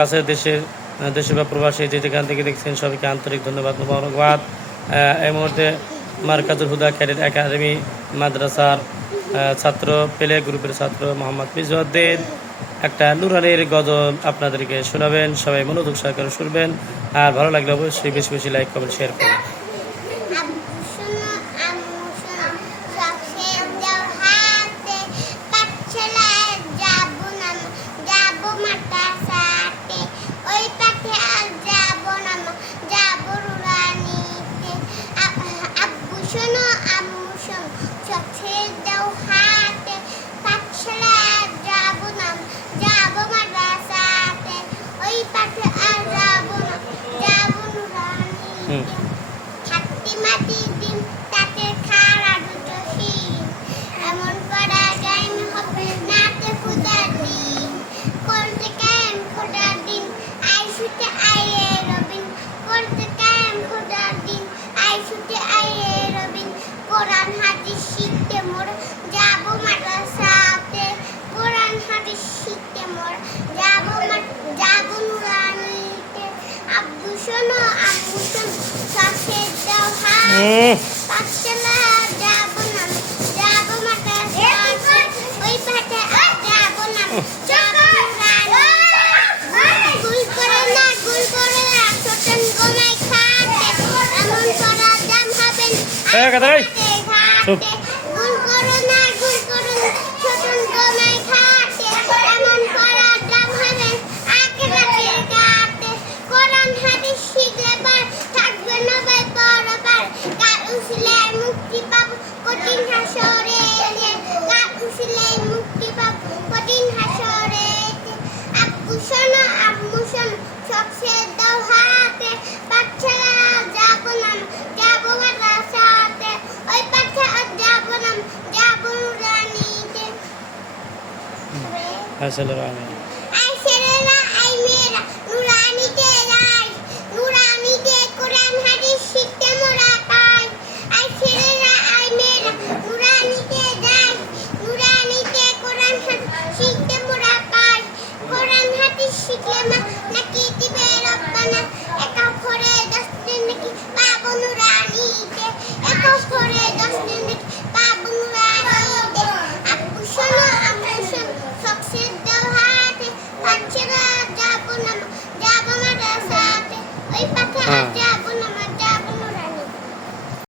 কাছের দেশে বা প্রবাসী যেখান থেকে দেখছেন সবাইকে আন্তরিক ধন্যবাদ মোবারকবাদ। এই মুহূর্তে মারকাজুল হুদা ক্যাডেট একাডেমি মাদ্রাসার ছাত্র প্লে গ্রুপের ছাত্র মোহাম্মদ মিজউদ্দিন একটা নুরানির গজল আপনাদেরকে শোনাবেন। সবাই মনোযোগ সহকারে শুনবেন, আর ভালো লাগলে অবশ্যই বেশি বেশি লাইক কমেন্ট শেয়ার করুন। আসলে